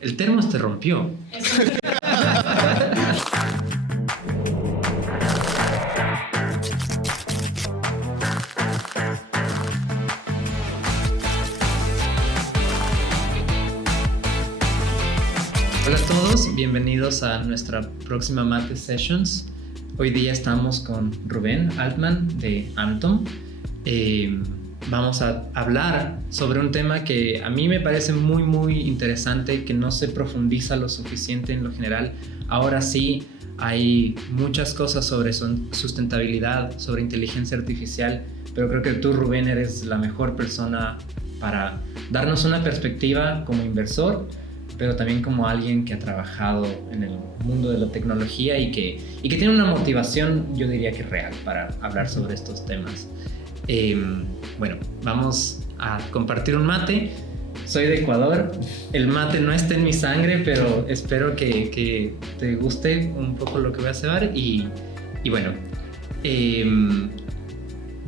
el termos te rompió. Hola a todos, bienvenidos a nuestra próxima Mate Sessions. Hoy día estamos con Rubén Altman de Antom. Vamos a hablar sobre un tema que a mí me parece muy interesante, que no se profundiza lo suficiente en lo general. Ahora sí hay muchas cosas sobre sustentabilidad, sobre inteligencia artificial, pero creo que tú, Rubén, eres la mejor persona para darnos una perspectiva como inversor, pero también como alguien que ha trabajado en el mundo de la tecnología y que tiene una motivación, yo diría que real, para hablar sobre estos temas. Bueno, vamos a compartir un mate. Soy de Ecuador, el mate no está en mi sangre, pero espero que te guste un poco lo que voy a hacer. Y bueno,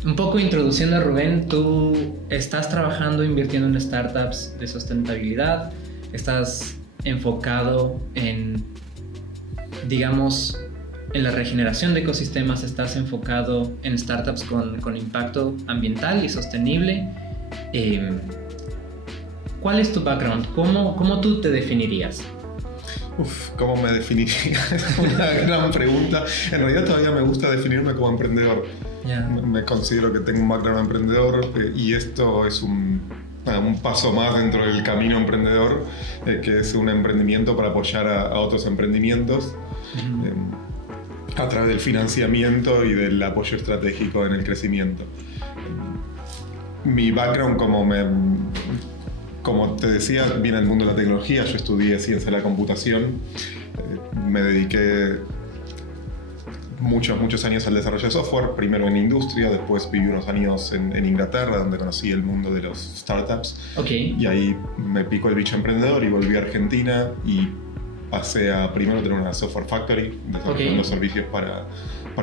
un poco introduciendo a Rubén, tú estás trabajando, invirtiendo en startups de sustentabilidad. Estás enfocado en, digamos, en la regeneración de ecosistemas, estás enfocado en startups con impacto ambiental y sostenible. ¿Cuál es tu background? ¿Cómo tú te definirías? ¿Cómo me definiría? Es una gran pregunta. En realidad todavía me gusta definirme como emprendedor. Yeah. Me considero que tengo un background emprendedor y esto es un paso más dentro del camino emprendedor, que es un emprendimiento para apoyar a otros emprendimientos a través del financiamiento y del apoyo estratégico en el crecimiento. Mi background, como te decía, viene del mundo de la tecnología. Yo estudié ciencia de la computación, me dediqué muchos años al desarrollo de software, primero en industria, después viví unos años en Inglaterra, donde conocí el mundo de los startups. Okay. Y ahí me picó el bicho emprendedor y volví a Argentina y pasé a primero tener una software factory, desarrollando servicios para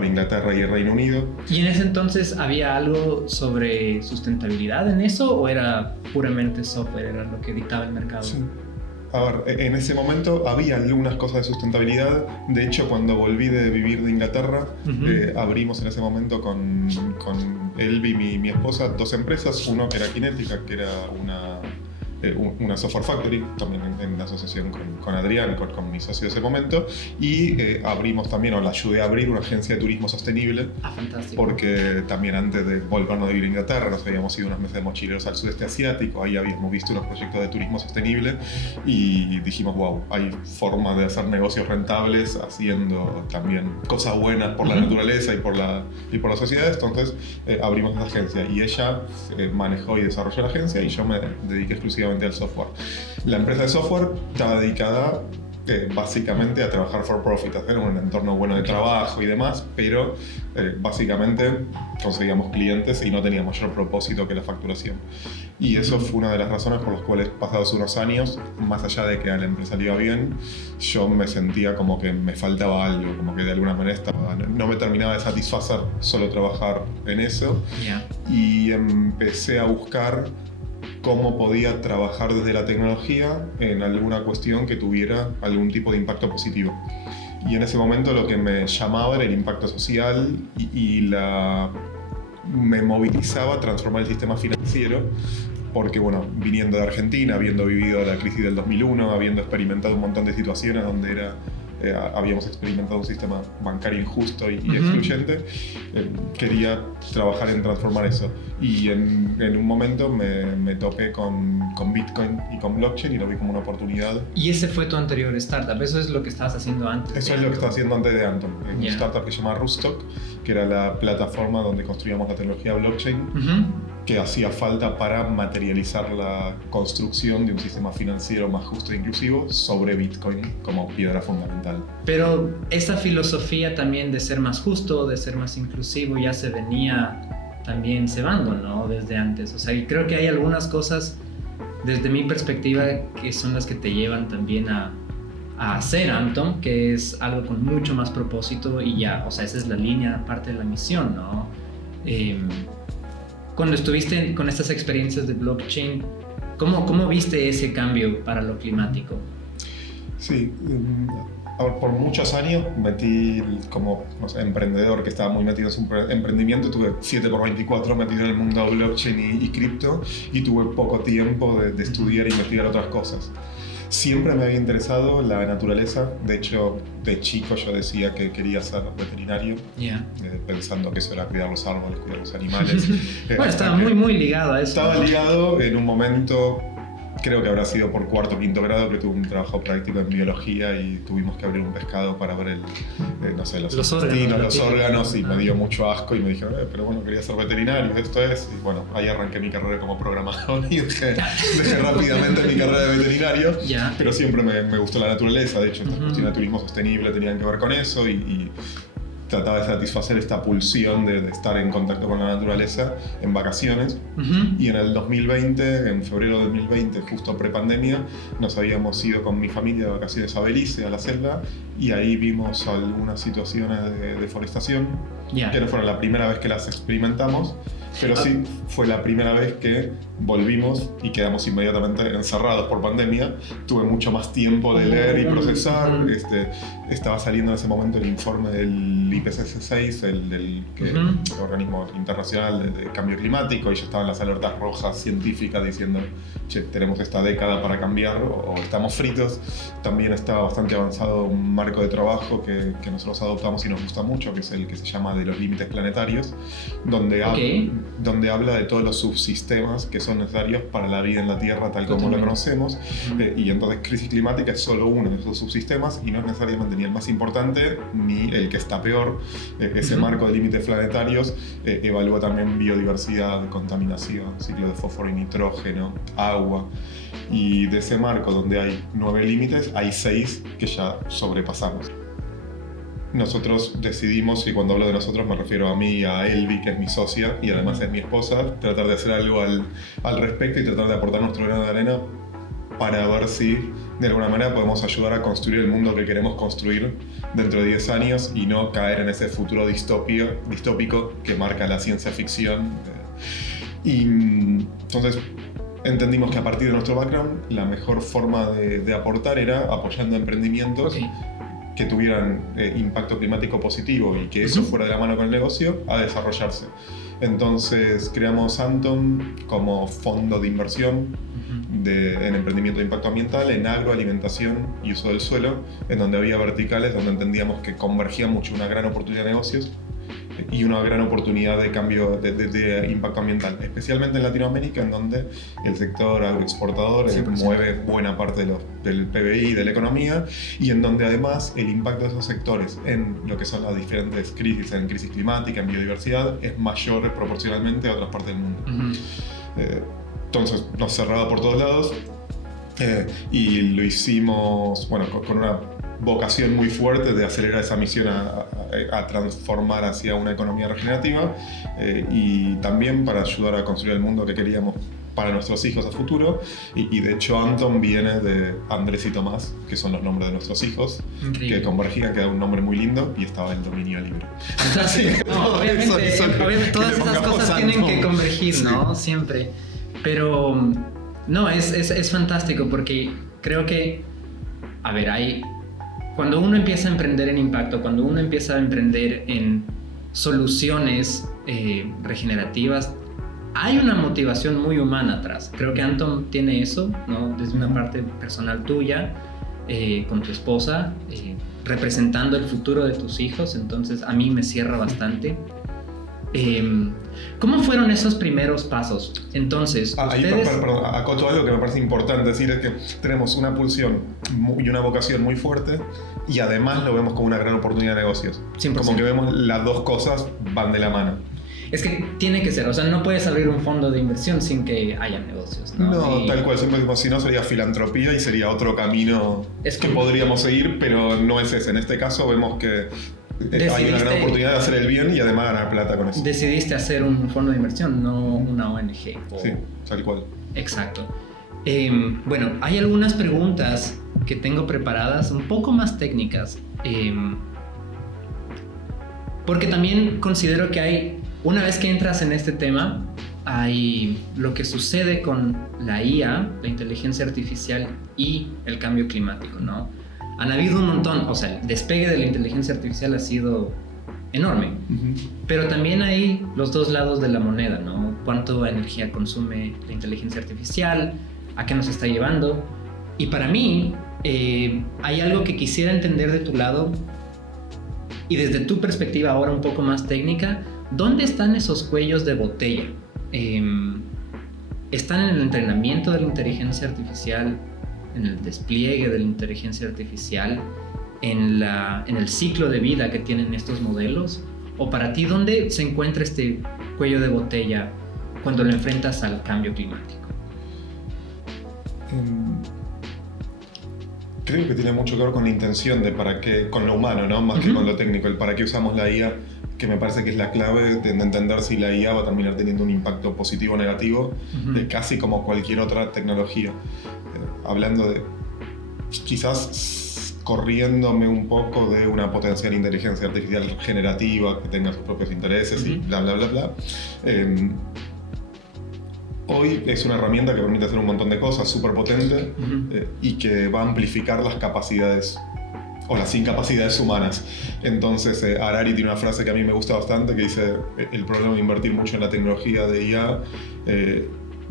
Inglaterra y el Reino Unido. ¿Y en ese entonces había algo sobre sustentabilidad en eso o era puramente software, era lo que dictaba el mercado? Sí. A ver, en ese momento había algunas cosas de sustentabilidad. De hecho, cuando volví de vivir de Inglaterra, abrimos en ese momento con Elvi, mi esposa, dos empresas. Uno que era Kinetica, que era una software factory, también en asociación con Adrián, con mi socio de ese momento, y abrimos también, o la ayudé a abrir, una agencia de turismo sostenible. Fantástico. Porque también antes de volvernos a vivir a Inglaterra nos habíamos ido unos meses de mochileros al sudeste asiático, ahí habíamos visto unos proyectos de turismo sostenible y dijimos, wow, hay formas de hacer negocios rentables haciendo también cosas buenas por la naturaleza y por la sociedad. Entonces abrimos esa agencia y ella manejó y desarrolló la agencia y yo me dediqué exclusivamente al software. La empresa de software estaba dedicada básicamente a trabajar for profit, a hacer un entorno bueno de trabajo y demás, pero básicamente conseguíamos clientes y no tenía mayor propósito que la facturación. Y eso fue una de las razones por las cuales, pasados unos años, más allá de que a la empresa le iba bien, yo me sentía como que me faltaba algo, como que de alguna manera no me terminaba de satisfacer solo trabajar en eso. Yeah. Y empecé a buscar cómo podía trabajar desde la tecnología en alguna cuestión que tuviera algún tipo de impacto positivo. Y en ese momento lo que me llamaba era el impacto social y me movilizaba a transformar el sistema financiero, porque bueno, viniendo de Argentina, habiendo vivido la crisis del 2001, habiendo experimentado un montón de situaciones donde habíamos experimentado un sistema bancario injusto y excluyente, quería trabajar en transformar eso. Y en un momento me topé con Bitcoin y con blockchain y lo vi como una oportunidad. ¿Y ese fue tu anterior startup? ¿Eso es lo que estabas haciendo antes? Eso es lo que estaba haciendo antes de Antom. Una startup que se llama Rootstock, que era la plataforma donde construíamos la tecnología blockchain, que hacía falta para materializar la construcción de un sistema financiero más justo e inclusivo sobre Bitcoin como piedra fundamental. Pero esa filosofía también de ser más justo, de ser más inclusivo, ya se venía también cebando, ¿no? Desde antes. O sea, y creo que hay algunas cosas, desde mi perspectiva, que son las que te llevan también a hacer Antom, que es algo con mucho más propósito y ya, o sea, esa es la línea, parte de la misión, ¿no? Cuando estuviste con estas experiencias de blockchain, ¿cómo viste ese cambio para lo climático? Sí, a ver, por muchos años metí como no sé, emprendedor que estaba muy metido en su emprendimiento, tuve 7x24 metido en el mundo de blockchain y cripto, y tuve poco tiempo de estudiar e investigar otras cosas. Siempre me había interesado la naturaleza, de hecho de chico yo decía que quería ser veterinario, pensando que eso era cuidar los árboles, cuidar los animales. Bueno, estaba muy ligado a eso. Estaba ligado en un momento, creo que habrá sido por cuarto o quinto grado, que tuve un trabajo práctico en biología y tuvimos que abrir un pescado para ver no sé, los intestinos, los órganos, y me dio mucho asco y me dijeron, pero bueno, quería ser veterinario, esto es. Y bueno, ahí arranqué mi carrera como programador y dejé rápidamente mi carrera de veterinario, pero siempre me gustó la naturaleza. De hecho, estas cuestiones de turismo sostenible tenían que ver con eso, y trataba de satisfacer esta pulsión de estar en contacto con la naturaleza en vacaciones. Y en el 2020, en febrero de 2020, justo prepandemia, nos habíamos ido con mi familia de vacaciones a Belice, a la selva, y ahí vimos algunas situaciones de deforestación, que no fueron la primera vez que las experimentamos, pero sí fue la primera vez que volvimos y quedamos inmediatamente encerrados por pandemia. Tuve mucho más tiempo de leer y procesar. Estaba saliendo en ese momento el informe del IPCC 6, el organismo internacional de cambio climático, y ya estaban las alertas rojas científicas diciendo, che, tenemos esta década para cambiar o estamos fritos. También estaba bastante avanzado un marco de trabajo que nosotros adoptamos y nos gusta mucho, que es el que se llama de los límites planetarios, donde habla de todos los subsistemas que son necesarios para la vida en la Tierra tal como la conocemos. Y entonces crisis climática es solo uno de esos subsistemas, y no es necesariamente ni el más importante ni el que está peor. Ese marco de límites planetarios evalúa también biodiversidad, contaminación, ciclo de fósforo y nitrógeno, agua. Y de ese marco, donde hay 9 límites, hay 6 que ya sobrepasamos. Nosotros decidimos, y cuando hablo de nosotros me refiero a mí, a Elvi, que es mi socia y además es mi esposa, tratar de hacer algo al respecto y tratar de aportar nuestro grano de arena para ver si de alguna manera podemos ayudar a construir el mundo que queremos construir dentro de 10 años y no caer en ese futuro distópico que marca la ciencia ficción. Y entonces entendimos que a partir de nuestro background la mejor forma de aportar era apoyando emprendimientos que tuvieran impacto climático positivo y que eso fuera de la mano con el negocio a desarrollarse. Entonces creamos Antom como fondo de inversión en emprendimiento de impacto ambiental, en agroalimentación y uso del suelo, en donde había verticales donde entendíamos que convergía mucho una gran oportunidad de negocios y una gran oportunidad de cambio de impacto ambiental, especialmente en Latinoamérica, en donde el sector agroexportador mueve buena parte del PBI, de la economía, y en donde además el impacto de esos sectores en lo que son las diferentes crisis, en crisis climática, en biodiversidad, es mayor proporcionalmente a otras partes del mundo. Entonces nos cerraba por todos lados, y lo hicimos con una vocación muy fuerte de acelerar esa misión a transformar hacia una economía regenerativa, y también para ayudar a construir el mundo que queríamos para nuestros hijos a futuro. Y de hecho Antom viene de Andrés y Tomás, que son los nombres de nuestros hijos. Increíble. Que convergían, que era un nombre muy lindo, y estaba el dominio libre. Obviamente todas esas cosas tienen que convergir, ¿no? Siempre. Pero no, es fantástico, porque creo que, a ver, cuando uno empieza a emprender en impacto, cuando uno empieza a emprender en soluciones regenerativas, hay una motivación muy humana atrás. Creo que Antom tiene eso, ¿no? Desde una parte personal tuya, con tu esposa, representando el futuro de tus hijos. Entonces a mí me cierra bastante. ¿Cómo fueron esos primeros pasos? Entonces, ustedes... Perdón, acoto algo que me parece importante decir, es que tenemos una pulsión y una vocación muy fuerte, y además lo vemos como una gran oportunidad de negocios. 100%. Como que vemos las dos cosas van de la mano. Es que tiene que ser, o sea, no puedes abrir un fondo de inversión sin que haya negocios, ¿no? No, tal cual, siempre decimos, si no sería filantropía y sería otro camino que podríamos seguir, pero no es ese. En este caso vemos que hay una gran oportunidad de hacer el bien y además ganar plata con eso. Decidiste hacer un fondo de inversión, no una ONG. Sí, tal cual. Exacto. Bueno, hay algunas preguntas que tengo preparadas, un poco más técnicas, porque también considero que una vez que entras en este tema, hay lo que sucede con la IA, la inteligencia artificial, y el cambio climático, ¿no? han habido un montón, o sea, el despegue de la inteligencia artificial ha sido enorme, pero también hay los dos lados de la moneda, ¿no? Cuánto energía consume la inteligencia artificial, a qué nos está llevando. Y para mí, hay algo que quisiera entender de tu lado y desde tu perspectiva ahora un poco más técnica. ¿Dónde están esos cuellos de botella? ¿Están en el entrenamiento de la inteligencia artificial, en el despliegue de la inteligencia artificial, en el ciclo de vida que tienen estos modelos? ¿O para ti dónde se encuentra este cuello de botella cuando lo enfrentas al cambio climático? Creo que tiene mucho que ver con la intención de para qué, con lo humano, ¿no? Más que con lo técnico, el para qué usamos la IA, que me parece que es la clave de entender si la IA va a terminar teniendo un impacto positivo o negativo, de casi como cualquier otra tecnología. Hablando de, quizás corriéndome un poco de una potencial inteligencia artificial generativa que tenga sus propios intereses y bla, bla, bla, bla. Hoy es una herramienta que permite hacer un montón de cosas, súper potente, y que va a amplificar las capacidades o las incapacidades humanas. Entonces, Harari tiene una frase que a mí me gusta bastante que dice: el problema de invertir mucho en la tecnología de IA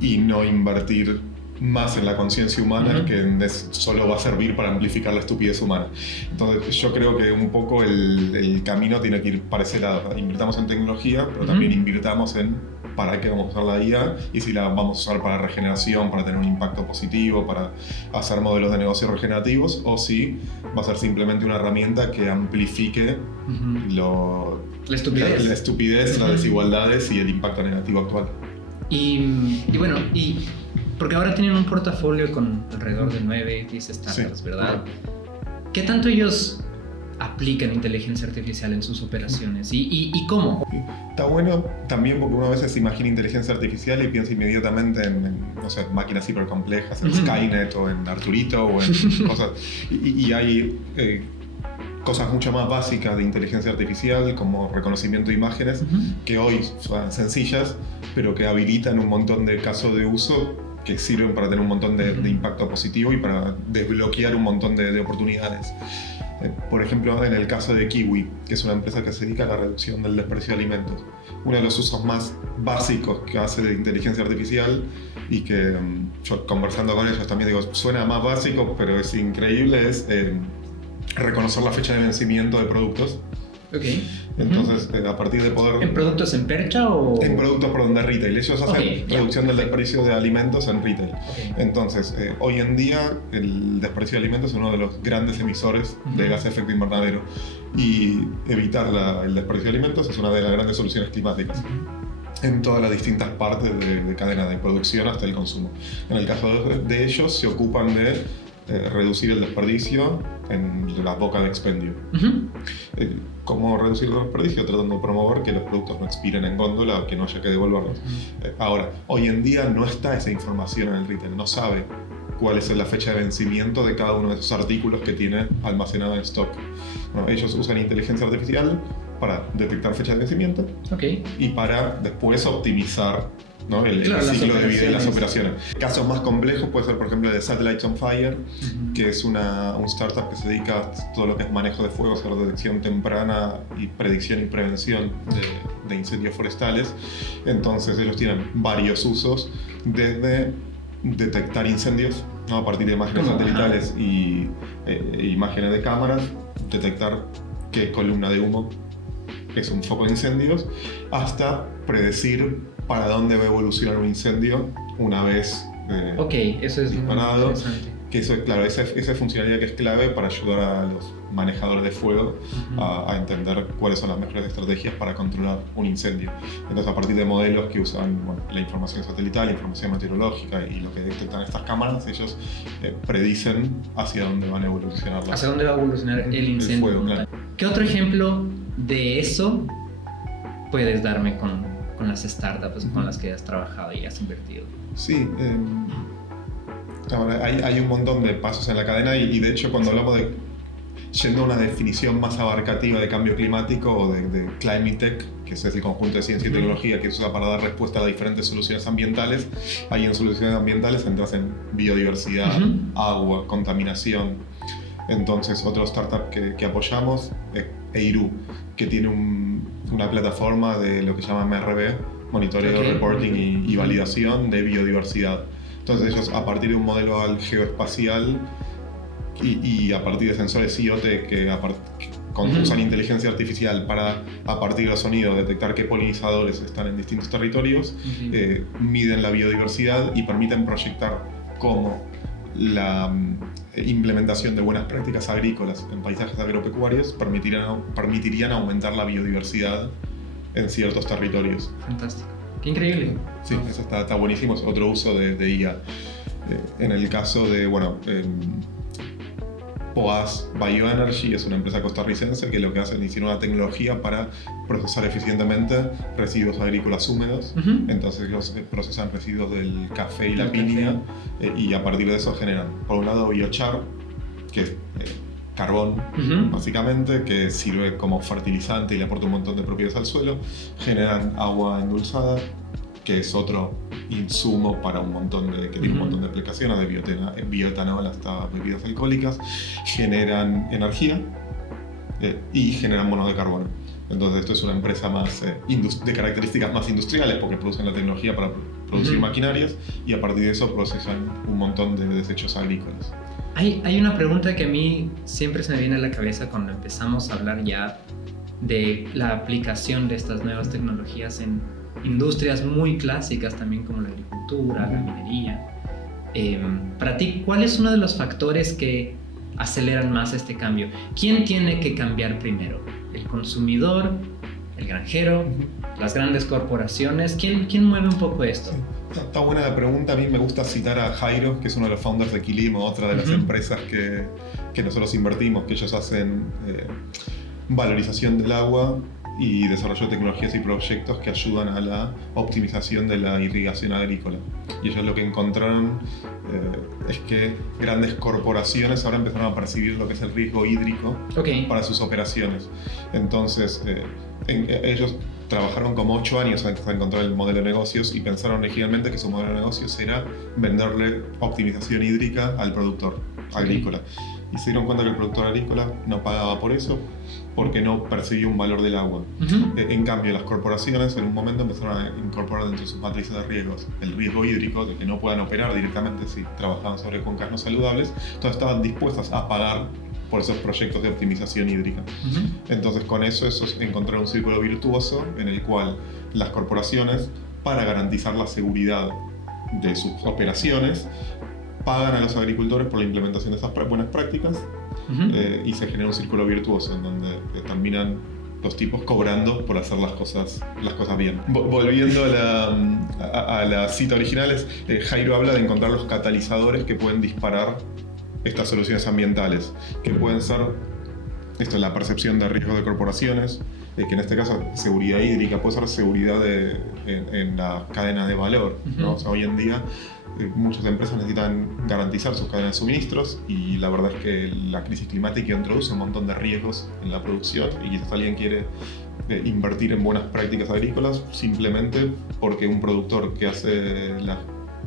y no invertir más en la conciencia humana, que solo va a servir para amplificar la estupidez humana. Entonces yo creo que un poco el camino tiene que ir para ese lado, ¿no? Invirtamos en tecnología, pero también invirtamos en para qué vamos a usar la IA y si la vamos a usar para regeneración, para tener un impacto positivo, para hacer modelos de negocio regenerativos, o si va a ser simplemente una herramienta que amplifique la estupidez, las desigualdades y el impacto negativo actual. Y bueno, porque ahora tienen un portafolio con alrededor de 9, 10 startups, sí, ¿verdad? ¿Qué tanto ellos aplican inteligencia artificial en sus operaciones? ¿Y cómo? Está bueno también porque uno a veces se imagina inteligencia artificial y piensa inmediatamente en no sé, máquinas hipercomplejas, en Skynet o en Arturito o en cosas. Y hay cosas mucho más básicas de inteligencia artificial como reconocimiento de imágenes que hoy son sencillas, pero que habilitan un montón de casos de uso que sirven para tener un montón de impacto positivo y para desbloquear un montón de oportunidades. Por ejemplo, en el caso de Kiwi, que es una empresa que se dedica a la reducción del desperdicio de alimentos, uno de los usos más básicos que hace de inteligencia artificial y que yo conversando con ellos también digo, suena más básico, pero es increíble, es reconocer la fecha de vencimiento de productos. Okay. Entonces, a partir de poder... ¿En productos en percha o...? En productos, perdón, de retail. Ellos hacen reducción del desperdicio de alimentos en retail. Entonces, hoy en día, el desperdicio de alimentos es uno de los grandes emisores de gas de efecto invernadero. Y evitar el desperdicio de alimentos es una de las grandes soluciones climáticas. En todas las distintas partes de cadena de producción hasta el consumo. En el caso de ellos, se ocupan de reducir el desperdicio en la boca de expendio. ¿Cómo reducir el desperdicio? Tratando de promover que los productos no expiren en góndola o que no haya que devolverlos. Ahora, hoy en día no está esa información en el retail, no sabe cuál es la fecha de vencimiento de cada uno de esos artículos que tiene almacenado en stock. Bueno, ellos usan inteligencia artificial para detectar fecha de vencimiento y para después optimizar, ¿no? el ciclo de vida de las operaciones. Casos más complejos puede ser, por ejemplo, de Satellites on Fire, que es un startup que se dedica a todo lo que es manejo de fuego, hacer detección temprana y predicción y prevención de incendios forestales. Entonces ellos tienen varios usos, desde detectar incendios, ¿no? A partir de imágenes satelitales y imágenes de cámaras, detectar qué columna de humo es un foco de incendios, hasta predecir para dónde va a evolucionar un incendio una vez eso es disparado. Muy interesante. Que eso, claro, esa funcionalidad que es clave para ayudar a los manejadores de fuego a entender cuáles son las mejores estrategias para controlar un incendio. Entonces, a partir de modelos que usan la información satelital, la información meteorológica y lo que detectan estas cámaras, ellos predicen hacia dónde van a evolucionar hacia dónde va a evolucionar el incendio. El fuego, claro. ¿Qué otro ejemplo de eso puedes darme con las startups con las que has trabajado y has invertido? Sí, hay un montón de pasos en la cadena y de hecho cuando hablamos de yendo a una definición más abarcativa de cambio climático o de Climate Tech, que es el conjunto de ciencia y tecnología que se usa para dar respuesta a diferentes soluciones ambientales, ahí en soluciones ambientales entras en biodiversidad, agua, contaminación. Entonces, otro startup que apoyamos es Eiru, que tiene una plataforma de lo que se llama MRB, monitoreo, reporting y validación de biodiversidad. Entonces ellos, a partir de un modelo geoespacial y a partir de sensores IoT que usan inteligencia artificial para, a partir de los sonidos, detectar qué polinizadores están en distintos territorios, miden la biodiversidad y permiten proyectar cómo la implementación de buenas prácticas agrícolas en paisajes agropecuarios permitirían aumentar la biodiversidad en ciertos territorios. Fantástico. ¡Qué increíble! Sí, eso está buenísimo, es otro uso de IA. En el caso de, POAS Bioenergy es una empresa costarricense que lo que hacen es hicieron una tecnología para procesar eficientemente residuos agrícolas húmedos. Entonces ellos procesan residuos del café y la piña y a partir de eso generan, por un lado, biochar, que es carbón, básicamente, que sirve como fertilizante y le aporta un montón de propiedades al suelo. Generan agua endulzada, que es otro insumo para que tiene un montón de aplicaciones, de bioetanol hasta bebidas alcohólicas. Generan energía y generan mono de carbono. Entonces esto es una empresa más de características más industriales, porque producen la tecnología para producir maquinarias y a partir de eso procesan un montón de desechos agrícolas. Hay una pregunta que a mí siempre se me viene a la cabeza cuando empezamos a hablar ya de la aplicación de estas nuevas tecnologías en industrias muy clásicas también como la agricultura, la minería. Para ti, ¿cuál es uno de los factores que aceleran más este cambio? ¿Quién tiene que cambiar primero? ¿El consumidor? ¿El granjero? ¿Las grandes corporaciones? ¿Quién mueve un poco esto? Está buena la pregunta. A mí me gusta citar a Jairo, que es uno de los founders de Quilimo, otra de las empresas que nosotros invertimos, que ellos hacen valorización del agua y desarrollo de tecnologías y proyectos que ayudan a la optimización de la irrigación agrícola. Y ellos lo que encontraron es que grandes corporaciones ahora empezaron a percibir lo que es el riesgo hídrico para sus operaciones. Entonces, ellos trabajaron como 8 años antes de encontrar el modelo de negocios y pensaron originalmente que su modelo de negocios era venderle optimización hídrica al productor agrícola. Y se dieron cuenta que el productor agrícola no pagaba por eso porque no percibía un valor del agua. En cambio, las corporaciones en un momento empezaron a incorporar dentro de sus matrices de riesgos el riesgo hídrico, de que no puedan operar directamente si trabajaban sobre cuencas no saludables. Entonces estaban dispuestas a pagar por esos proyectos de optimización hídrica. Entonces con eso encontraron un círculo virtuoso en el cual las corporaciones, para garantizar la seguridad de sus operaciones, pagan a los agricultores por la implementación de esas buenas prácticas y se genera un círculo virtuoso en donde terminan los tipos cobrando por hacer las cosas bien. Volviendo a la cita original, Jairo habla de encontrar los catalizadores que pueden disparar estas soluciones ambientales, que pueden ser la percepción de riesgo de corporaciones, que en este caso seguridad hídrica, puede ser seguridad en la cadena de valor, ¿no? O sea, hoy en día muchas empresas necesitan garantizar sus cadenas de suministros y la verdad es que la crisis climática introduce un montón de riesgos en la producción y quizás alguien quiere invertir en buenas prácticas agrícolas simplemente porque un productor que hace las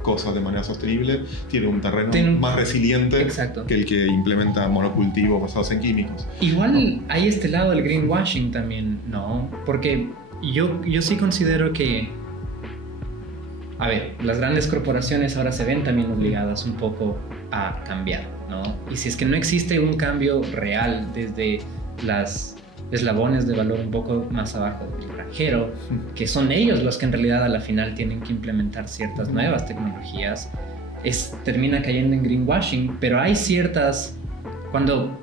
cosas de manera sostenible tiene un terreno más resiliente que el que implementa monocultivos basados en químicos. Igual hay este lado del greenwashing también, ¿no? Porque yo sí considero que, a ver, las grandes corporaciones ahora se ven también obligadas un poco a cambiar, ¿no? Y si es que no existe un cambio real desde las eslabones de valor un poco más abajo del granjero, que son ellos los que en realidad a la final tienen que implementar ciertas nuevas tecnologías, termina cayendo en greenwashing. Pero hay cuando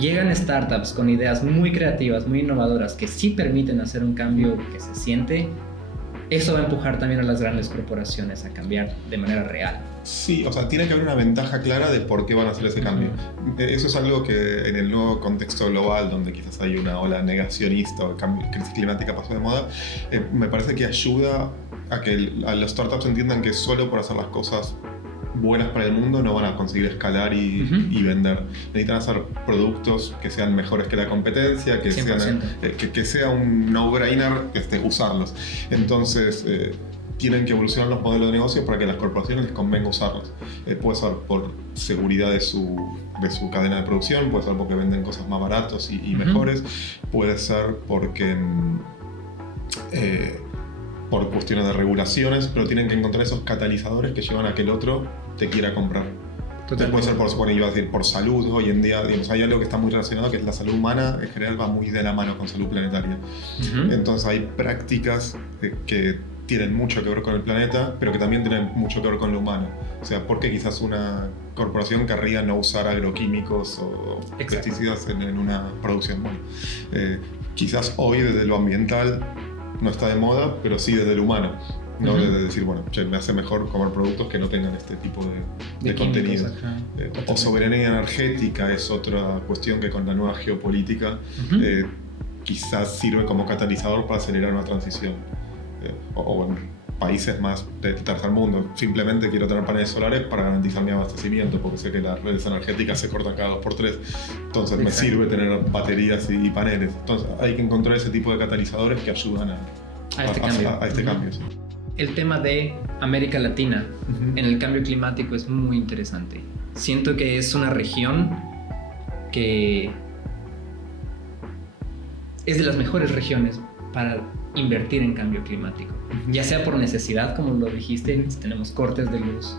llegan startups con ideas muy creativas, muy innovadoras, que sí permiten hacer un cambio que se siente, eso va a empujar también a las grandes corporaciones a cambiar de manera real. Sí, o sea, tiene que haber una ventaja clara de por qué van a hacer ese cambio. Eso es algo que en el nuevo contexto global, donde quizás hay una ola negacionista o crisis climática pasó de moda, me parece que ayuda a que los startups entiendan que solo por hacer las cosas buenas para el mundo no van a conseguir escalar y vender. Necesitan hacer productos que sean mejores que la competencia, que sea un no-brainer usarlos. Entonces, tienen que evolucionar los modelos de negocio para que a las corporaciones les convenga usarlos. Puede ser por seguridad de su cadena de producción, puede ser porque venden cosas más baratos y mejores, puede ser porque por cuestiones de regulaciones, pero tienen que encontrar esos catalizadores que llevan a que el otro te quiera comprar. Entonces puede ser por salud. Hoy en día, digamos, hay algo que está muy relacionado, que es la salud humana en general va muy de la mano con salud planetaria. Entonces hay prácticas que tienen mucho que ver con el planeta, pero que también tienen mucho que ver con lo humano. O sea, porque quizás una corporación querría no usar agroquímicos o pesticidas en una producción. Bueno, quizás hoy desde lo ambiental no está de moda, pero sí desde lo humano. No de decir, bueno, me hace mejor comer productos que no tengan este tipo de contenido. O soberanía energética es otra cuestión que con la nueva geopolítica quizás sirve como catalizador para acelerar una transición. O en países más del tercer mundo, simplemente quiero tener paneles solares para garantizar mi abastecimiento, porque sé que las redes energéticas se cortan cada 2x3. Entonces me sirve tener baterías y paneles. Entonces hay que encontrar ese tipo de catalizadores que ayudan a este cambio. Sí. El tema de América Latina en el cambio climático es muy interesante. Siento que es una región que es de las mejores regiones para invertir en cambio climático, ya sea por necesidad, como lo dijiste, si tenemos cortes de luz,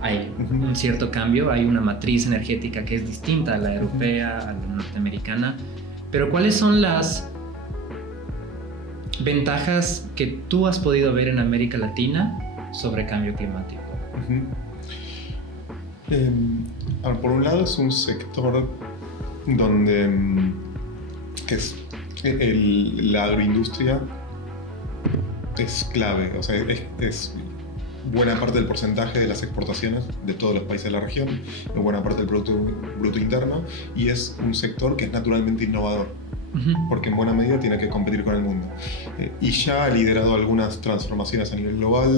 hay un cierto cambio, hay una matriz energética que es distinta a la europea, a la norteamericana, pero ¿cuáles son las ventajas que tú has podido ver en América Latina sobre cambio climático? Por un lado es un sector donde la agroindustria es clave, o sea, es buena parte del porcentaje de las exportaciones de todos los países de la región, es buena parte del Producto Bruto Interno, y es un sector que es naturalmente innovador, porque en buena medida tiene que competir con el mundo. Y ya ha liderado algunas transformaciones a nivel global.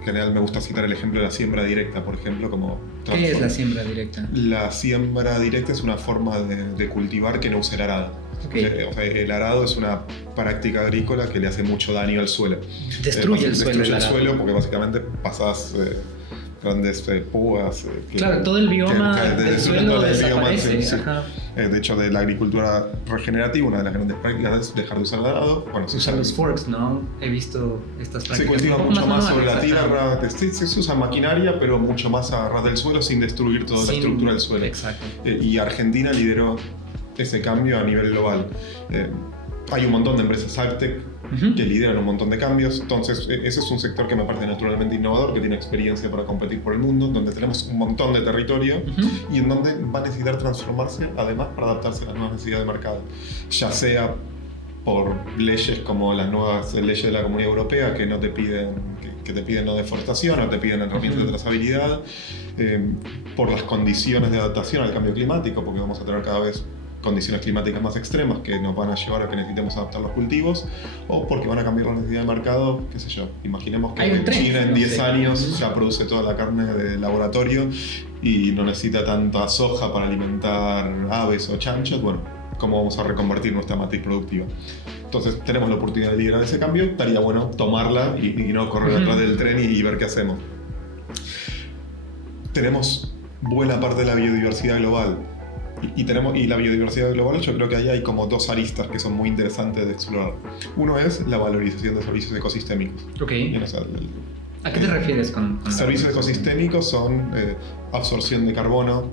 En general me gusta citar el ejemplo de la siembra directa, por ejemplo, como... ¿Qué es la siembra directa? La siembra directa es una forma de cultivar que no usa el arado. O sea, el arado es una práctica agrícola que le hace mucho daño al suelo. Destruye el suelo. Destruye el suelo porque básicamente pasas grandes púas. Claro, todo el bioma del suelo desaparece. De hecho, de la agricultura regenerativa, una de las grandes prácticas es dejar de usar el arado. Bueno, se usan los forks, ¿no? He visto estas prácticas. Se cultiva mucho más sobre la tierra. Se usa maquinaria, pero mucho más a ras del suelo sin destruir toda la estructura del suelo. Exacto. Y Argentina lideró ese cambio a nivel global. Hay un montón de empresas agtech que lideran un montón de cambios, entonces ese es un sector que me parece naturalmente innovador, que tiene experiencia para competir por el mundo, donde tenemos un montón de territorio y en donde va a necesitar transformarse además para adaptarse a las nuevas necesidades de mercado, ya sea por leyes como las nuevas leyes de la Comunidad Europea que no te piden que te piden no deforestación o te piden herramientas de trazabilidad, por las condiciones de adaptación al cambio climático, porque vamos a tener cada vez condiciones climáticas más extremas que nos van a llevar a que necesitemos adaptar los cultivos, o porque van a cambiar la necesidad de mercado, qué sé yo. Imaginemos que China en 10 años ya produce toda la carne de laboratorio y no necesita tanta soja para alimentar aves o chanchos. Bueno, ¿cómo vamos a reconvertir nuestra matriz productiva? Entonces tenemos la oportunidad de liderar ese cambio, estaría bueno tomarla y no correr atrás del tren y ver qué hacemos. Tenemos buena parte de la biodiversidad global. Y la biodiversidad global, yo creo que ahí hay como dos aristas que son muy interesantes de explorar. Uno es la valorización de servicios ecosistémicos. O sea, ¿a qué te refieres con servicios ecosistémicos? Son absorción de carbono,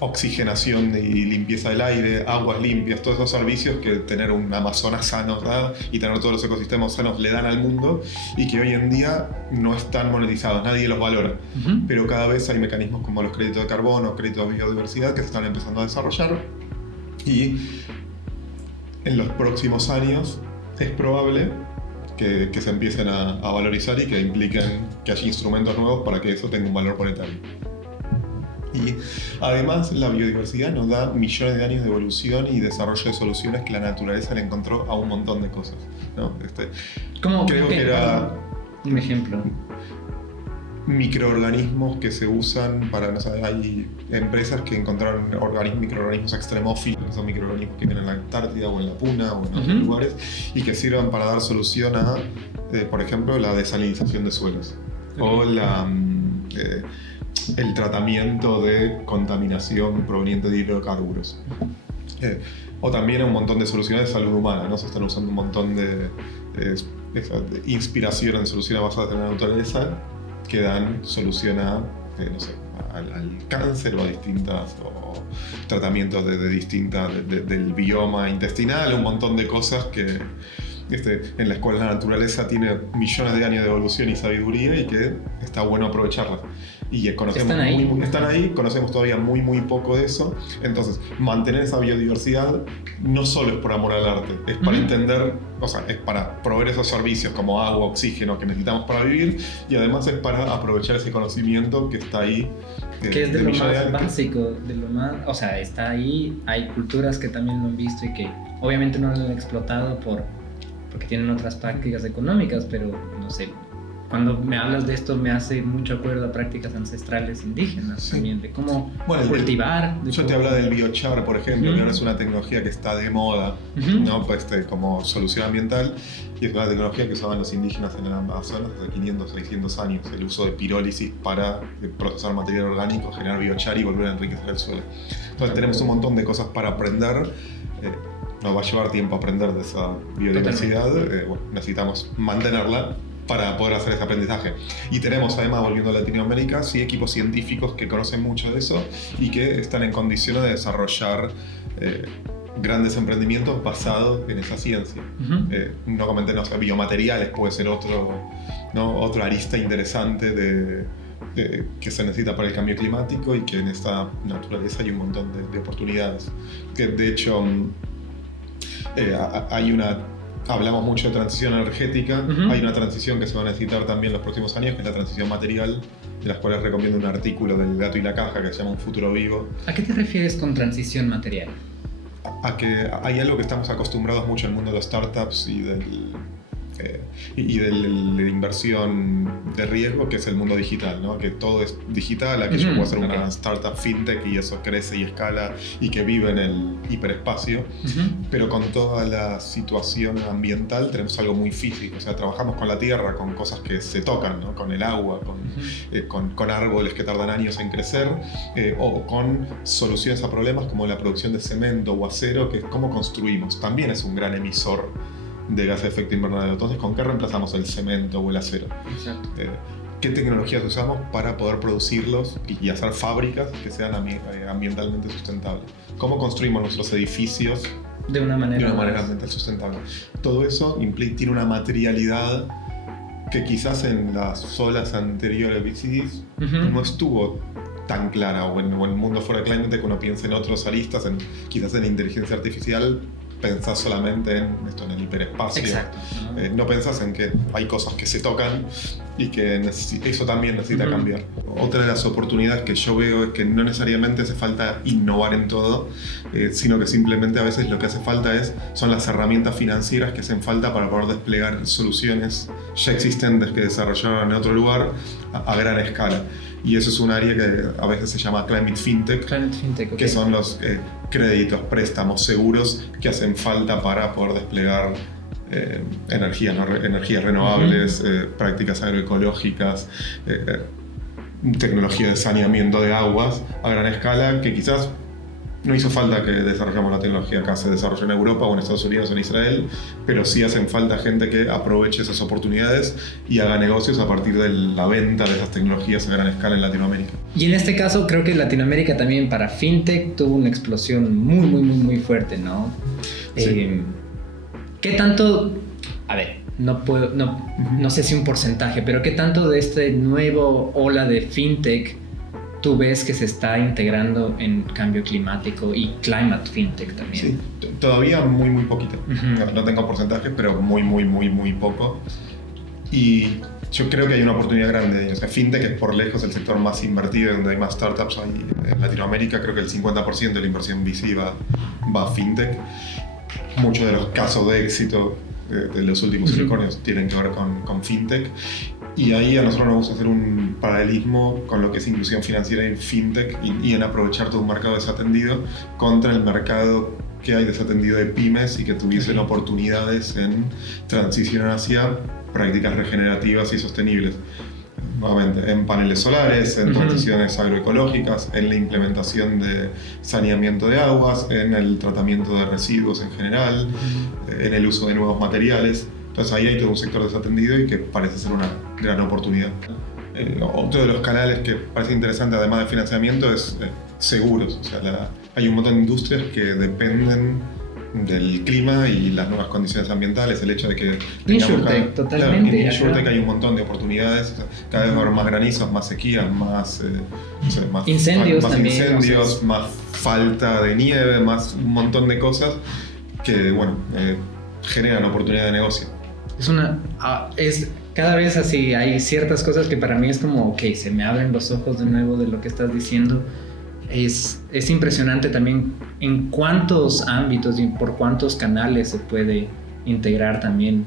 oxigenación y limpieza del aire, aguas limpias, todos esos servicios que tener un Amazonas sano, ¿verdad? Y tener todos los ecosistemas sanos le dan al mundo y que hoy en día no están monetizados, nadie los valora. Pero cada vez hay mecanismos como los créditos de carbono, créditos de biodiversidad que se están empezando a desarrollar y en los próximos años es probable que se empiecen a valorizar y que impliquen que haya instrumentos nuevos para que eso tenga un valor monetario. Y además la biodiversidad nos da millones de años de evolución y desarrollo de soluciones que la naturaleza le encontró a un montón de cosas, ¿no? Creo que era un ejemplo. Microorganismos que se usan para, no sé, hay empresas que encontraron microorganismos extremófilos, que son microorganismos que viven en la Antártida o en la Puna o en otros lugares y que sirvan para dar solución a por ejemplo, la desalinización de suelos o el tratamiento de contaminación proveniente de hidrocarburos. O también un montón de soluciones de salud humana, ¿no? Se están usando un montón de inspiración en soluciones basadas en la naturaleza que dan solución a, no sé, al cáncer o a distintas tratamientos del bioma intestinal, un montón de cosas que en las cuales la naturaleza tiene millones de años de evolución y sabiduría y que está bueno aprovecharlas. Y conocemos están ahí, conocemos todavía muy poco de eso. Entonces, mantener esa biodiversidad no solo es por amor al arte, es para entender, o sea, es para proveer esos servicios como agua, oxígeno que necesitamos para vivir, y además es para aprovechar ese conocimiento que está ahí. Que es de lo más básico, o sea, está ahí. Hay culturas que también lo han visto y que obviamente no lo han explotado porque tienen otras prácticas económicas, pero no sé. Cuando me hablas de esto me hace mucho acuerdo a prácticas ancestrales indígenas también, de cómo cultivar. Yo te hablaba del biochar, por ejemplo, que ahora es una tecnología que está de moda, ¿no? Pues, como solución ambiental, y es una tecnología que usaban los indígenas en el Amazonas hace 500, 600 años, el uso de pirólisis para procesar material orgánico, generar biochar y volver a enriquecer el suelo. Entonces tenemos un montón de cosas para aprender. Nos va a llevar tiempo aprender de esa biodiversidad, necesitamos mantenerla para poder hacer ese aprendizaje. Y tenemos además, volviendo a Latinoamérica, sí, equipos científicos que conocen mucho de eso y que están en condiciones de desarrollar grandes emprendimientos basados en esa ciencia. No comenté, no sé, biomateriales puede ser otra arista interesante que se necesita para el cambio climático y que en esta naturaleza hay un montón de oportunidades. Que de hecho hablamos mucho de transición energética, hay una transición que se va a necesitar también los próximos años, que es la transición material, de las cuales recomiendo un artículo del Gato y la Caja que se llama Un futuro vivo. ¿A qué te refieres con transición material? A que hay algo que estamos acostumbrados mucho en el mundo de los startups y de la inversión de riesgo, que es el mundo digital, ¿no? Que todo es digital, aquello puede ser una startup fintech y eso crece y escala y que vive en el hiperespacio, pero con toda la situación ambiental tenemos algo muy físico, o sea, trabajamos con la tierra, con cosas que se tocan, ¿no? Con el agua, con árboles que tardan años en crecer, o con soluciones a problemas como la producción de cemento o acero, que es cómo construimos, también es un gran emisor de gases de efecto invernadero. Entonces, ¿con qué reemplazamos el cemento o el acero? Exacto. ¿Qué tecnologías usamos para poder producirlos y hacer fábricas que sean ambientalmente sustentables? ¿Cómo construimos nuestros edificios de una manera ambiental sustentable? Todo eso tiene una materialidad que quizás en las olas anteriores BCDs no estuvo tan clara, o en el mundo fuera de Climate, que uno piensa en otros aristas, quizás en inteligencia artificial, pensás solamente en el hiperespacio. Exacto. No pensás en que hay cosas que se tocan y que eso también necesita cambiar. Otra de las oportunidades que yo veo es que no necesariamente hace falta innovar en todo, sino que simplemente a veces lo que hace falta son las herramientas financieras que hacen falta para poder desplegar soluciones ya existentes que desarrollaron en otro lugar a gran escala. Y eso es un área que a veces se llama Climate Fintech, okay. Que son los créditos, préstamos seguros que hacen falta para poder desplegar energías renovables, prácticas agroecológicas, tecnología de saneamiento de aguas a gran escala, que quizás no hizo falta que desarrollamos la tecnología acá, se desarrolló en Europa o en Estados Unidos o en Israel, pero sí hacen falta gente que aproveche esas oportunidades y haga negocios a partir de la venta de esas tecnologías a gran escala en Latinoamérica. Y en este caso creo que Latinoamérica también para FinTech tuvo una explosión muy fuerte, ¿no? Sí. ¿Qué tanto? A ver, no sé si un porcentaje, pero ¿qué tanto de este nuevo ola de FinTech tú ves que se está integrando en cambio climático y climate fintech también? Sí, todavía muy poquito. No tengo porcentajes, pero muy poco. Y yo creo que hay una oportunidad grande. O sea, fintech es por lejos el sector más invertido, donde hay más startups. En Latinoamérica creo que el 50% de la inversión VC va a fintech. Muchos de los casos de éxito de los últimos unicornios tienen que ver con fintech. Y ahí a nosotros nos gusta hacer un paralelismo con lo que es inclusión financiera en fintech y en aprovechar todo un mercado desatendido contra el mercado que hay desatendido de pymes y que tuviesen oportunidades en transicionar hacia prácticas regenerativas y sostenibles. Nuevamente, en paneles solares, en transiciones agroecológicas, en la implementación de saneamiento de aguas, en el tratamiento de residuos en general, en el uso de nuevos materiales. Entonces ahí hay todo un sector desatendido y que parece ser una gran oportunidad. Otro de los canales que parece interesante, además de financiamiento, es seguros. O sea, hay un montón de industrias que dependen del clima y las nuevas condiciones ambientales, el hecho de que InsurTech, totalmente. Claro, en InsurTech hay un montón de oportunidades, o sea, cada vez va a haber más granizos, más sequías, más incendios, más, también, incendios, más falta de nieve, más un montón de cosas que, bueno, generan oportunidad de negocio. Es cada vez así, hay ciertas cosas que para mí es como, ok, se me abren los ojos de nuevo de lo que estás diciendo. Es impresionante también en cuántos ámbitos y por cuántos canales se puede integrar también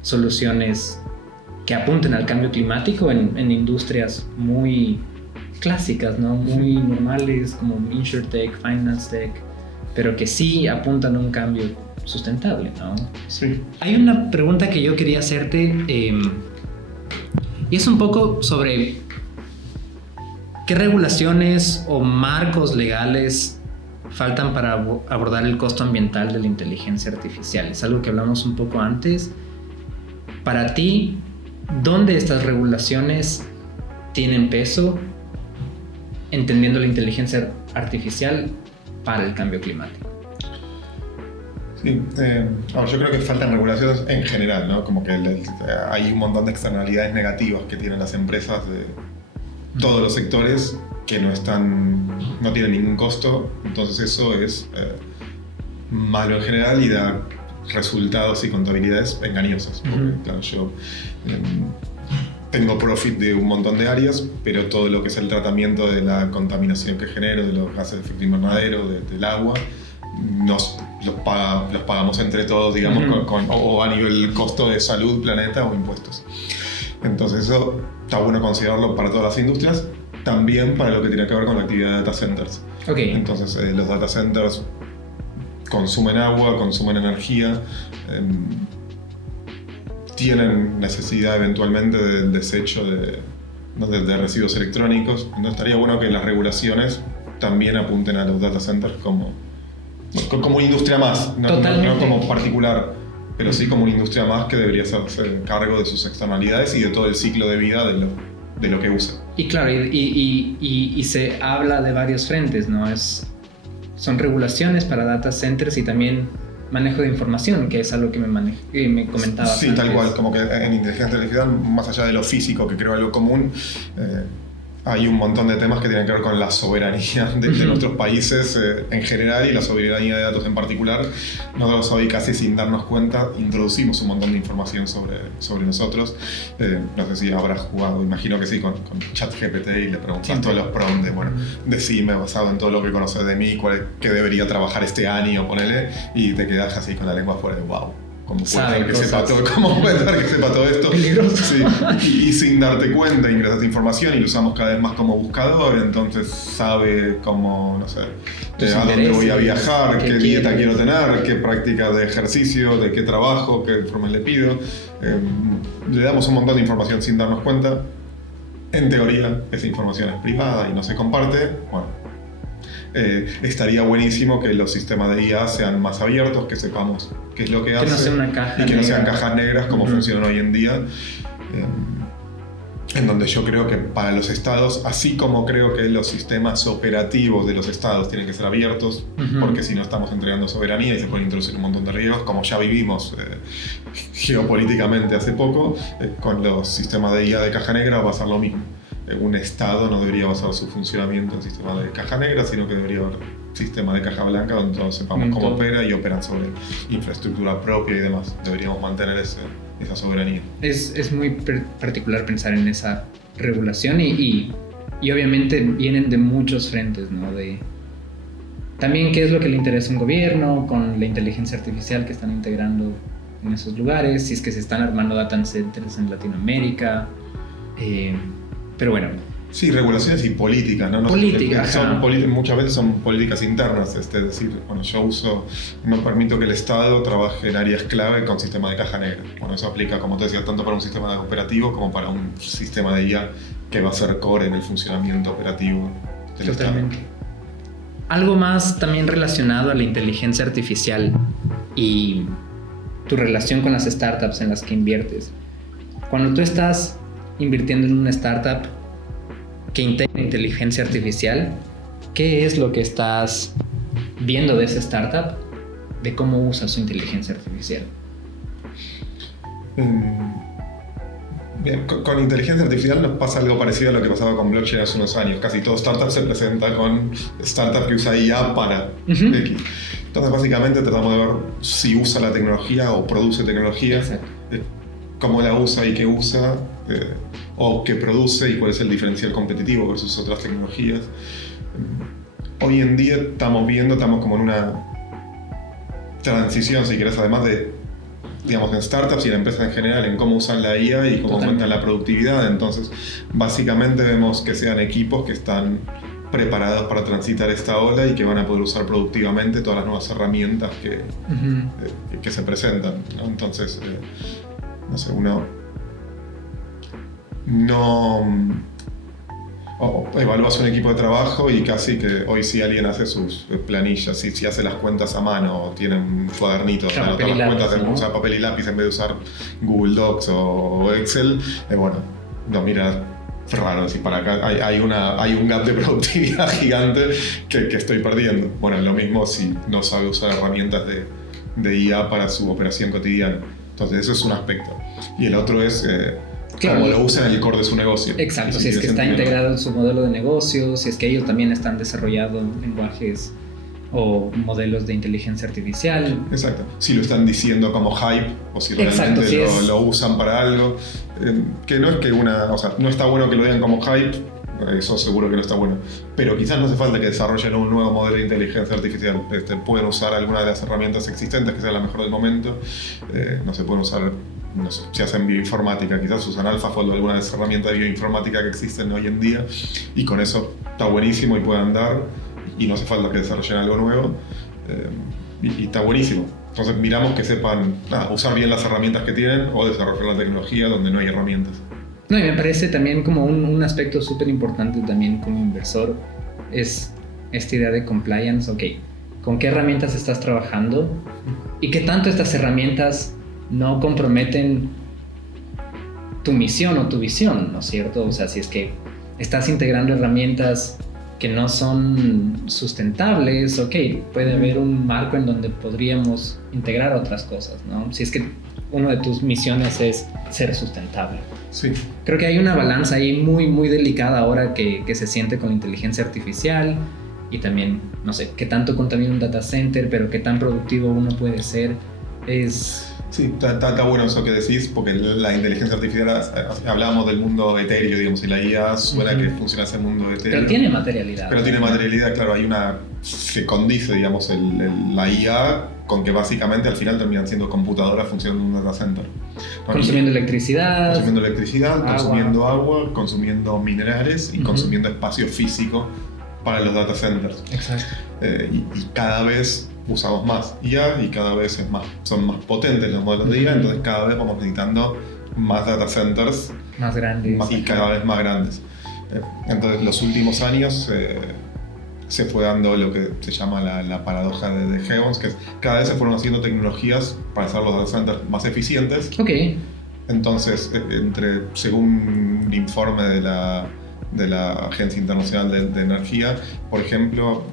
soluciones que apunten al cambio climático en industrias muy clásicas, ¿no? Muy normales como InsurTech, FinanceTech, pero que sí apuntan a un cambio sustentable, ¿no? Sí. Hay una pregunta que yo quería hacerte y es un poco sobre ¿qué regulaciones o marcos legales faltan para abordar el costo ambiental de la inteligencia artificial? Es algo que hablamos un poco antes. Para ti, ¿dónde estas regulaciones tienen peso entendiendo la inteligencia artificial para el cambio climático? Sí, yo creo que faltan regulaciones en general, ¿no? Como que hay un montón de externalidades negativas que tienen las empresas de todos los sectores que no tienen ningún costo, entonces eso es malo en general y da resultados y contabilidades engañosas. Porque, claro, yo tengo profit de un montón de áreas, pero todo lo que es el tratamiento de la contaminación que genero, de los gases de efecto invernadero, del agua, los pagamos entre todos, digamos, o a nivel costo de salud, planeta o impuestos. Entonces eso está bueno considerarlo para todas las industrias, también para lo que tiene que ver con la actividad de data centers. Okay. Entonces los data centers consumen agua, consumen energía, tienen necesidad eventualmente del desecho de residuos electrónicos. Entonces estaría bueno que las regulaciones también apunten a los data centers como una industria más, no como particular, pero sí como una industria más que debería hacerse cargo de sus externalidades y de todo el ciclo de vida de lo que usa. Y claro, y se habla de varios frentes, ¿no? Son regulaciones para data centers y también manejo de información, que es algo que me comentabas. Sí, antes. Tal cual, como que en inteligencia artificial, más allá de lo físico, que creo algo común, hay un montón de temas que tienen que ver con la soberanía de nuestros países en general y la soberanía de datos en particular. Nosotros hoy, casi sin darnos cuenta, introducimos un montón de información sobre nosotros. No sé si habrás jugado, imagino que sí, con ChatGPT y le preguntas todos los prompts de, bueno, decime, basado en todo lo que conoces de mí, qué debería trabajar este año, ponele, y te quedas así con la lengua fuera de wow. ¿Cómo puede ser que sepa todo esto? Peligroso. Sí. Y sin darte cuenta, ingresas información y lo usamos cada vez más como buscador, entonces sabe cómo, no sé, a dónde voy a viajar, qué dieta quiero tener, qué práctica de ejercicio, de qué trabajo, qué informe le pido. Le damos un montón de información sin darnos cuenta. En teoría, esa información es privada y no se comparte. Bueno, estaría buenísimo que los sistemas de IA sean más abiertos, que sepamos qué es lo que hacen, no sea una caja y que no sean cajas negras como funcionan hoy en día, en donde yo creo que para los estados, así como creo que los sistemas operativos de los estados tienen que ser abiertos, porque si no estamos entregando soberanía y se pueden introducir un montón de riesgos, como ya vivimos geopolíticamente hace poco, con los sistemas de IA de caja negra va a ser lo mismo. Un estado no debería basar su funcionamiento en sistema de caja negra, sino que debería haber sistema de caja blanca donde todos sepamos cómo opera y operan sobre infraestructura propia y demás. Deberíamos mantener esa soberanía. Es muy particular pensar en esa regulación y obviamente vienen de muchos frentes, ¿no? También qué es lo que le interesa a un gobierno con la inteligencia artificial que están integrando en esos lugares, si es que se están armando data centers en Latinoamérica. Pero bueno, Sí, regulaciones y políticas, ¿no? Políticas, muchas veces son políticas internas, es decir, bueno, no permito que el Estado trabaje en áreas clave con sistema de caja negra. Bueno, eso aplica, como te decía, tanto para un sistema operativo como para un sistema de IA que va a ser core en el funcionamiento operativo del Totalmente. Estado. Algo más también relacionado a la inteligencia artificial y tu relación con las startups en las que inviertes. Cuando tú estás invirtiendo en una startup que integra inteligencia artificial, ¿qué es lo que estás viendo de esa startup, de cómo usa su inteligencia artificial? Bien, con inteligencia artificial nos pasa algo parecido a lo que pasaba con blockchain hace unos años. Casi todo startup se presenta con startup que usa IA para X. Entonces básicamente tratamos de ver si usa la tecnología o produce tecnología, cómo la usa y qué usa, o qué produce y cuál es el diferencial competitivo versus otras tecnologías. Hoy en día estamos como en una transición, si querés, además de, digamos, en startups y en empresas en general, en cómo usan la IA y cómo aumentan la productividad. Entonces, básicamente vemos que sean equipos que están preparados para transitar esta ola y que van a poder usar productivamente todas las nuevas herramientas que se presentan, ¿no? Entonces, no sé, uno no evalúas un equipo de trabajo y casi que hoy si alguien hace sus planillas, si hace las cuentas a mano, tiene un cuadernito donde anota las cuentas, ¿no? Usa papel y lápiz en vez de usar Google Docs o Excel, bueno, no, mira, raro, decir, para acá hay un gap de productividad gigante que estoy perdiendo. Bueno, lo mismo si no sabe usar herramientas de IA para su operación cotidiana. Entonces eso es un aspecto. Y el otro es cómo lo usan en el core de su negocio. Exacto, si es que está integrado en su modelo de negocio, si es que ellos también están desarrollando lenguajes o modelos de inteligencia artificial. Exacto, si lo están diciendo como hype o si realmente lo usan para algo. Que no es que no está bueno que lo digan como hype, eso seguro que no está bueno, pero quizás no hace falta que desarrollen un nuevo modelo de inteligencia artificial. Pueden usar alguna de las herramientas existentes que sea la mejor del momento. No se pueden usar, no sé, si hacen bioinformática, quizás usan AlphaFold o alguna de las herramientas de bioinformática que existen hoy en día y con eso está buenísimo y puede andar y no hace falta que desarrollen algo nuevo y está buenísimo. Entonces miramos que sepan usar bien las herramientas que tienen o desarrollar la tecnología donde no hay herramientas. No, y me parece también como un aspecto súper importante también como inversor es esta idea de compliance. Ok, ¿con qué herramientas estás trabajando? ¿Y qué tanto estas herramientas no comprometen tu misión o tu visión, ¿no es cierto? O sea, si es que estás integrando herramientas que no son sustentables, ok, puede haber un marco en donde podríamos integrar otras cosas, ¿no? Si es que una de tus misiones es ser sustentable. Sí. Creo que hay una balanza ahí muy, muy delicada ahora que se siente con inteligencia artificial y también, no sé, qué tanto contamina un data center, pero qué tan productivo uno puede ser. Sí, está bueno eso que decís, porque la inteligencia artificial, hablábamos del mundo etéreo, digamos, y la IA suena que funciona ese mundo etéreo. Pero tiene materialidad. Pero tiene materialidad, claro, se condice, digamos, la IA con que básicamente al final terminan siendo computadoras funcionando en un data center. Consumiendo electricidad. Consumiendo agua, consumiendo minerales y consumiendo espacio físico para los data centers. Exacto. Y cada vez usamos más IA y cada vez son más potentes los modelos de IA, entonces cada vez vamos necesitando más data centers más grandes y cada vez más grandes. Entonces los últimos años se fue dando lo que se llama la paradoja de Jevons, que es cada vez se fueron haciendo tecnologías para hacer los data centers más eficientes. Ok. Entonces, según un informe de la Agencia Internacional de Energía, por ejemplo,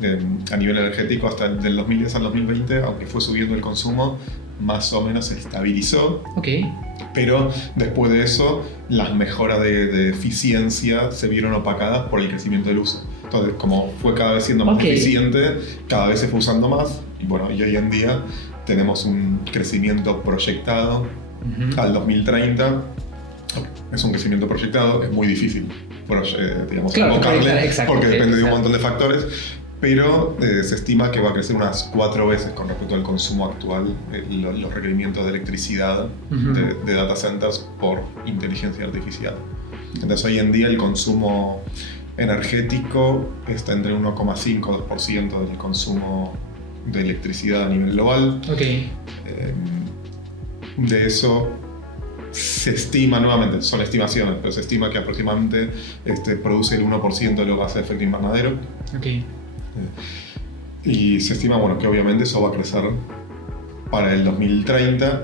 a nivel energético hasta del 2010 al 2020, aunque fue subiendo el consumo, más o menos se estabilizó. Okay. Pero después de eso, las mejoras de eficiencia se vieron opacadas por el crecimiento del uso. Entonces, como fue cada vez siendo más eficiente, cada vez se fue usando más. Y bueno, y hoy en día tenemos un crecimiento proyectado al 2030. Es un crecimiento proyectado, es muy difícil invocarle, porque depende de un montón de factores, pero se estima que va a crecer unas 4 veces con respecto al consumo actual, los requerimientos de electricidad de data centers por inteligencia artificial. Entonces hoy en día el consumo energético está entre 1,5-2% del consumo de electricidad a nivel global. Okay. De eso se estima, nuevamente, son estimaciones, pero se estima que aproximadamente produce el 1% de los gases de efecto invernadero. Okay. Y se estima, bueno, que obviamente eso va a crecer para el 2030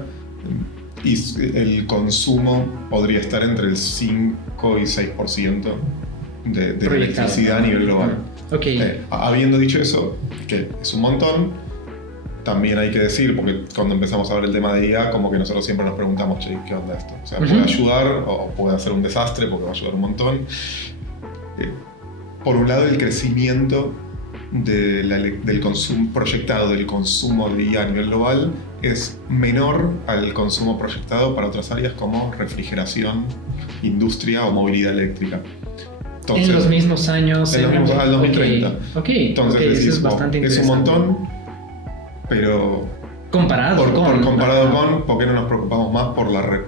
y el consumo podría estar entre el 5 y 6% de electricidad a nivel global. Okay. Habiendo dicho eso, que es un montón, también hay que decir, porque cuando empezamos a ver el tema de IA, como que nosotros siempre nos preguntamos, che, ¿qué onda esto? O sea, ¿puede ayudar o puede hacer un desastre porque va a ayudar un montón? Por un lado, el crecimiento del consumo proyectado del consumo de IA a nivel global es menor al consumo proyectado para otras áreas como refrigeración, industria o movilidad eléctrica. Entonces, en los mismos años. En los mismos años, al 2030. Okay. Entonces decís, eso es bastante interesante. Es un montón, pero comparado con, ¿por qué no nos preocupamos más por la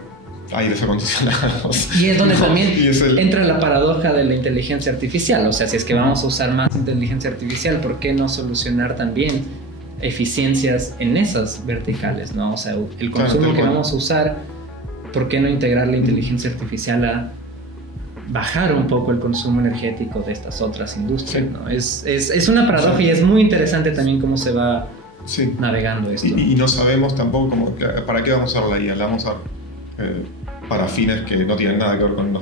aires acondicionados? Y es donde también y entra la paradoja de la inteligencia artificial. O sea, si es que vamos a usar más inteligencia artificial, ¿por qué no solucionar también eficiencias en esas verticales, ¿no? O sea, el consumo que vamos a usar, ¿por qué no integrar la inteligencia artificial a bajar un poco el consumo energético de estas otras industrias, ¿no? Es una paradoja y es muy interesante también cómo se va navegando esto. Y no sabemos tampoco para qué vamos a usar la IA. La vamos a usar para fines que no tienen nada que ver con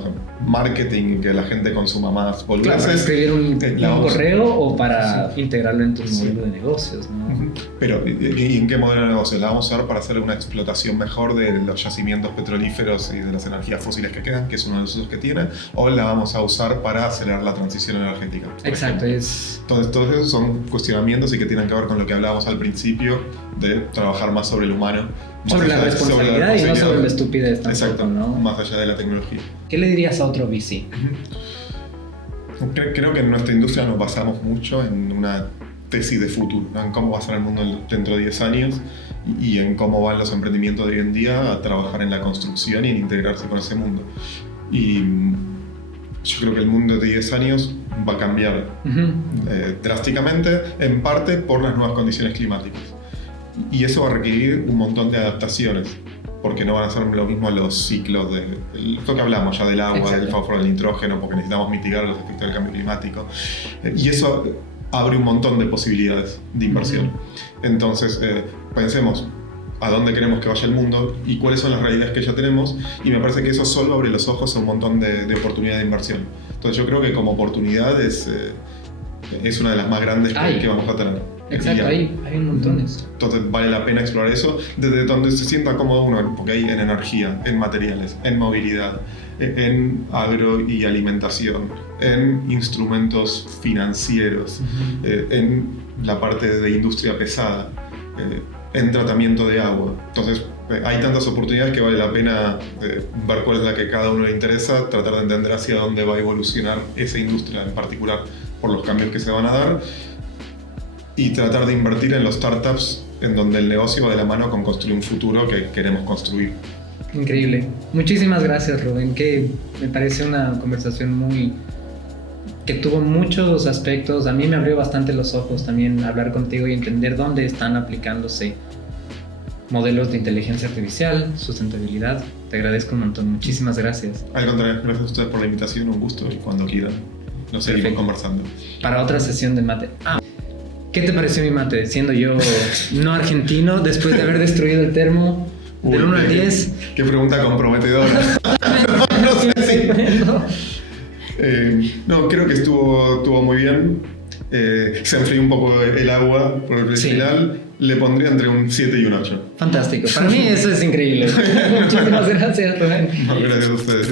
marketing, que la gente consuma más boludeces. Claro, para escribir un correo o para integrarlo en tu modelo de negocios, ¿no? Pero, ¿y en qué modelo de negocio? La vamos a usar para hacer una explotación mejor de los yacimientos petrolíferos y de las energías fósiles que quedan, que es uno de los usos que tiene, o la vamos a usar para acelerar la transición energética. Exacto. Entonces, todos esos son cuestionamientos y que tienen que ver con lo que hablábamos al principio de trabajar más sobre el humano. Sobre la responsabilidad y no sobre la estupidez tampoco. Exacto, ¿no? Más allá de la tecnología. ¿Qué le dirías a otro VC? Creo que en nuestra industria nos basamos mucho en una tesis de futuro, ¿no? En cómo va a ser el mundo dentro de 10 años y en cómo van los emprendimientos de hoy en día a trabajar en la construcción y en integrarse con ese mundo. Y yo creo que el mundo de 10 años va a cambiar drásticamente, en parte por las nuevas condiciones climáticas. Y eso va a requerir un montón de adaptaciones, porque no van a ser lo mismo los ciclos de lo que hablamos ya del agua, Exacto. del fósforo, del nitrógeno, porque necesitamos mitigar los efectos del cambio climático. Y eso abre un montón de posibilidades de inversión. Entonces, pensemos a dónde queremos que vaya el mundo y cuáles son las realidades que ya tenemos, y me parece que eso solo abre los ojos a un montón de oportunidades de inversión. Entonces yo creo que como oportunidad es una de las más grandes que vamos a tener. Exacto, hay un montones. Entonces vale la pena explorar eso desde donde se sienta cómodo uno, porque hay en energía, en materiales, en movilidad, en agro y alimentación, en instrumentos financieros, en la parte de industria pesada, en tratamiento de agua. Entonces hay tantas oportunidades que vale la pena ver cuál es la que cada uno le interesa, tratar de entender hacia dónde va a evolucionar esa industria en particular por los cambios que se van a dar, y tratar de invertir en los startups en donde el negocio va de la mano con construir un futuro que queremos construir. Increíble. Muchísimas gracias, Rubén, que me parece una conversación que tuvo muchos aspectos. A mí me abrió bastante los ojos también hablar contigo y entender dónde están aplicándose modelos de inteligencia artificial, sustentabilidad. Te agradezco un montón. Muchísimas gracias. Al contrario, gracias a ustedes por la invitación, un gusto, y cuando quieran nos seguimos conversando. Para otra sesión de mate. ¿Qué te pareció mi mate? Siendo yo no argentino, después de haber destruido el termo del 1 al 10. Qué pregunta comprometedora. no sé si... no, creo que estuvo muy bien. Se enfrió un poco el agua por el final. Le pondría entre un 7 y un 8. Fantástico. Para mí eso es increíble. Muchísimas gracias, Rubén. No, gracias a ustedes.